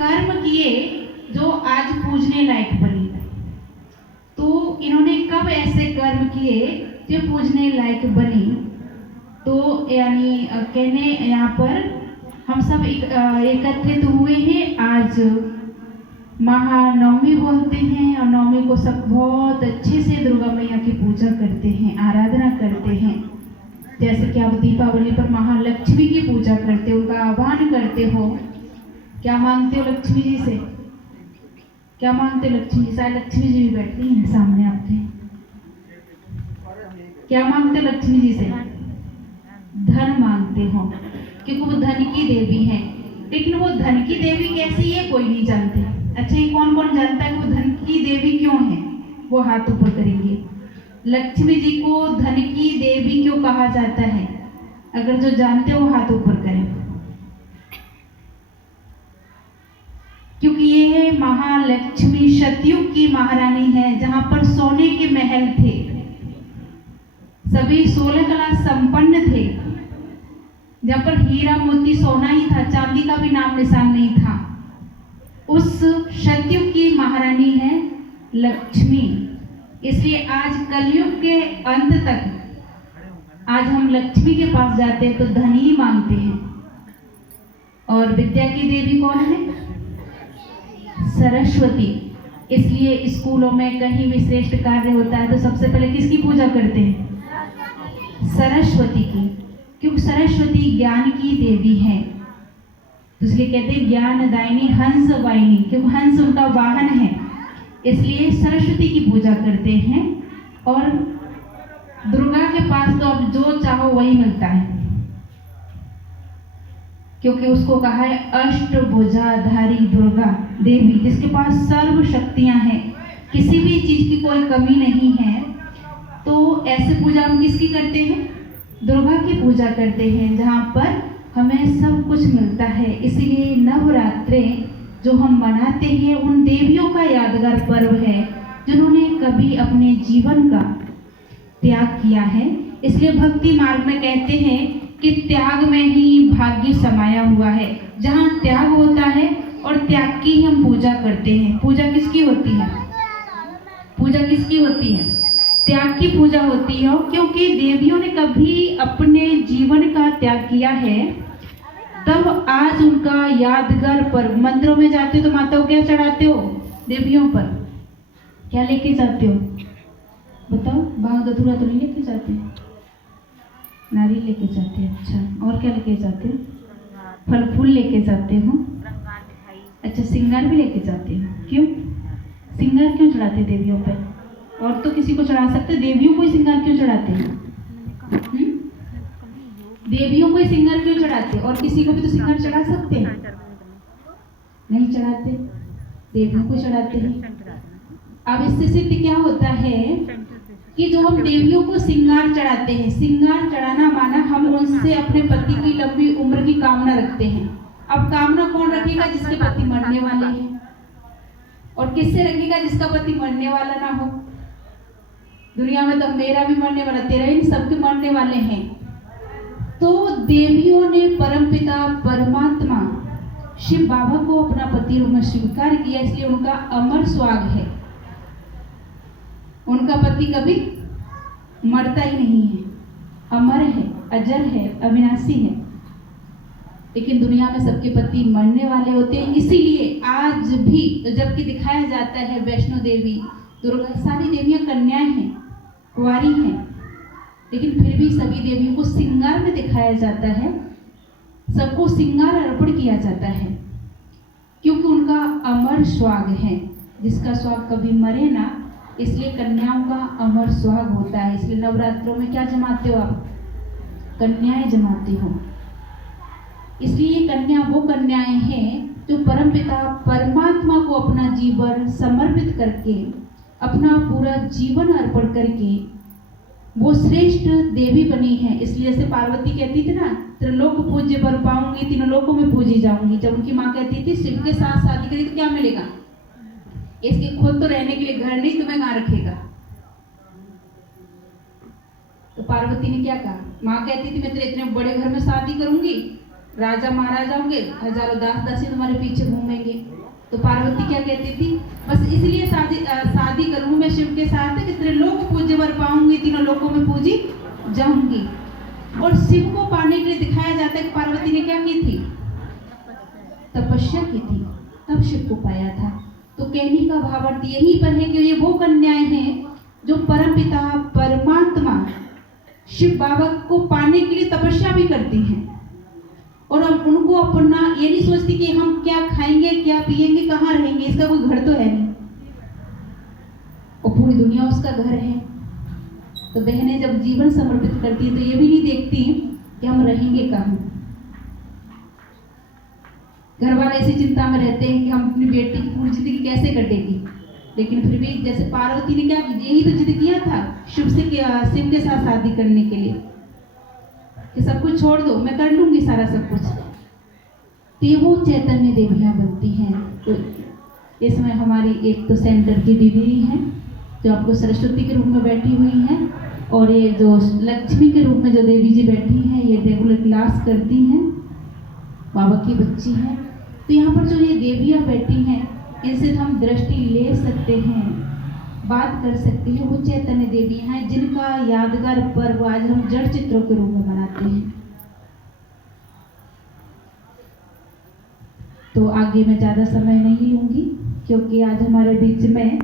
कर्म किए जो आज पूजने लायक बने। तो इन्होंने कब ऐसे कर्म किए जो पूजने लायक बने? तो यानी कहने यहाँ पर हम सब एकत्रित हुए हैं। आज महानवमी बोलते हैं और नवमी को सब बहुत अच्छे से दुर्गा मैया की पूजा करते हैं, आराधना करते हैं। जैसे कि आप दीपावली पर महालक्ष्मी की पूजा करते हो, उनका आह्वान करते हो। क्या मांगते हो लक्ष्मी जी से? क्या मांगते हो लक्ष्मी जी? शायद लक्ष्मी जी भी बैठती हैं सामने आपके। क्या मांगते हो लक्ष्मी जी से? धन मांगते हो, क्योंकि वो धन की देवी है। लेकिन वो धन की देवी कैसी है कोई नहीं जानते। अच्छा, ये कौन कौन जानता है कि वो धन की देवी क्यों है? वो हाथ ऊपर करेंगे। लक्ष्मी जी को धन की देवी क्यों कहा जाता है? अगर जो जानते हो हाथ ऊपर करें। क्योंकि ये है महालक्ष्मी, सतयुग की महारानी है, जहां पर सोने के महल थे, सभी 16 कला संपन्न थे, जहां पर हीरा मोती सोना ही था, चांदी का भी नाम निशान नहीं था। उस सतयुग की महारानी है लक्ष्मी। इसलिए आज कलयुग के अंत तक आज हम लक्ष्मी के पास जाते हैं तो धन ही मांगते हैं। और विद्या की देवी कौन है? सरस्वती। इसलिए स्कूलों में कहीं भी श्रेष्ठ कार्य होता है तो सबसे पहले किसकी पूजा करते हैं? सरस्वती की, क्योंकि सरस्वती ज्ञान की देवी है। तो इसलिए कहते हैं ज्ञानदायिनी हंस वाहिनी, क्योंकि हंस उनका वाहन है। इसलिए सरस्वती की पूजा करते हैं। और दुर्गा के पास तो अब जो चाहो वही मिलता है, क्योंकि उसको कहा है अष्टभुजाधारी दुर्गा देवी, जिसके पास सर्व शक्तियां हैं, किसी भी चीज की कोई कमी नहीं है। तो ऐसे पूजा हम किसकी करते हैं? दुर्गा की पूजा करते हैं, जहाँ पर हमें सब कुछ मिलता है। इसीलिए नवरात्रे जो हम मनाते हैं उन देवियों का यादगार पर्व है जिन्होंने कभी अपने जीवन का त्याग किया है। इसलिए भक्ति मार्ग में कहते हैं कि त्याग में ही भाग्य समाया हुआ है। जहाँ त्याग होता है और त्याग की हम पूजा करते हैं। पूजा किसकी होती है? पूजा किसकी होती है? त्याग की पूजा होती है, क्योंकि देवियों ने कभी अपने जीवन का त्याग किया है। तब आज उनका यादगार पर्व। मंदिरों में जाते हो तो माताओं क्या चढ़ाते हो? देवियों पर क्या लेके जाते हो? बताओ। भांग धतूरा तो नहीं लेके जाते? नारियल लेके जाते हैं। अच्छा, और क्या लेके जाते हो? फल फूल लेके जाते हो। अच्छा, श्रृंगार भी लेके जाते हो। क्यों? श्रृंगार क्यों चढ़ाते देवियों पर? और तो किसी को चढ़ा सकते, देवियों को ही श्रृंगार क्यों चढ़ाते हैं? देवियों को ही श्रृंगार क्यों चढ़ाते? और किसी को भी तो श्रृंगार चढ़ा सकते हैं? नहीं चढ़ाते, देवियों को चढ़ाते हैं। अब इससे सिद्ध क्या होता है कि जो हम देवियों को श्रृंगार चढ़ाते हैं, श्रृंगार चढ़ाना माना हम उनसे अपने पति की लंबी उम्र की कामना रखते हैं। अब कामना कौन रखेगा? जिसके पति मरने वाले हैं। और किससे रखेगा? जिसका पति मरने वाला ना हो। दुनिया में तो मेरा भी मरने वाला, तेरा ही, सबके मरने वाले हैं। तो देवियों ने परमपिता परमात्मा शिव बाबा को अपना पति रूप में स्वीकार किया, इसलिए उनका अमर स्वाग है। उनका पति कभी मरता ही नहीं है, अमर है, अजर है, अविनाशी है। लेकिन दुनिया में सबके पति मरने वाले होते हैं। इसीलिए आज भी जबकि दिखाया जाता है वैष्णो देवी, दुर्गा, सारी देवियां कन्याएं हैं, कुंवारी हैं, लेकिन फिर भी सभी देवियों को श्रृंगार में दिखाया जाता है। सबको श्रृंगार अर्पण किया जाता है, क्योंकि उनका अमर स्वाग है। जिसका स्वाग कभी मरे ना, इसलिए कन्याओं का अमर स्वाग होता है। इसलिए नवरात्रों में क्या जमाते हो आप? कन्याएं जमाते हो। इसलिए ये कन्या वो कन्याएं हैं जो परमपिता परमात्मा को अपना जीवन समर्पित करके, अपना पूरा जीवन अर्पण करके वो श्रेष्ठ देवी बनी है। इसलिए जैसे पार्वती कहती थी ना, त्रिलोक पूज्य बर पाऊंगी, तीनों लोकों में पूजी जाऊंगी। जब उनकी माँ कहती थी शिव के साथ शादी करी तो क्या मिलेगा? इसके खुद तो रहने के लिए घर नहीं, तुम्हें कहाँ रखेगा? तो पार्वती ने क्या कहा? माँ कहती थी मैं तेरे इतने बड़े घर में शादी करूंगी, राजा महाराजा होंगे, हजारों दास दासी तुम्हारे पीछे घूमेंगे। तो पार्वती क्या कहती थी, बस इसलिए शादी करूँ मैं शिव के साथ, कितने लोग पूज्य वर पाऊंगी, तीनों लोगों में पूजी जाऊंगी। और शिव को पाने के लिए दिखाया जाता है कि पार्वती ने क्या की थी, तपस्या की थी, तब शिव को पाया था। तो कहने का भावार्थ यहीं पर है कि ये वो कन्याएं हैं जो परमपिता परमात्मा शिव बाबा को पाने के लिए तपस्या भी करती हैं। और हम उनको अपना ये नहीं सोचती कि हम क्या खाएंगे, क्या पिएंगे, कहाँ रहेंगे, इसका कोई घर तो है नहीं, और पूरी दुनिया उसका घर है। तो बहनें जब जीवन समर्पित करती है तो ये भी नहीं देखती कि हम रहेंगे कहाँ। घर वाले ऐसी चिंता में रहते हैं कि हम अपनी बेटी की पूरी जिंदगी कैसे कटेगी, लेकिन फिर भी जैसे पार्वती ने क्या, यही तो जिद किया था शिव के साथ शादी करने के लिए कि सब कुछ छोड़ दो, मैं कर लूंगी सारा सब कुछ। तो ये वो चैतन्य देवियाँ बनती हैं। तो इसमें हमारी एक तो सेंटर की दीदी हैं जो आपको सरस्वती के रूप में बैठी हुई हैं, और ये जो लक्ष्मी के रूप में जो देवी जी बैठी हैं, ये रेगुलर क्लास करती हैं, बाबा की बच्ची हैं। तो यहाँ पर जो ये देवियाँ बैठी हैं, इनसे हम दृष्टि ले सकते हैं, बात कर सकते हैं। वो चैतन्य देवी हैं जिनका यादगार पर्व आज हम जड़ चित्रों के रूप में मनाते हैं। तो आगे मैं ज़्यादा समय नहीं लूँगी, क्योंकि आज हमारे बीच में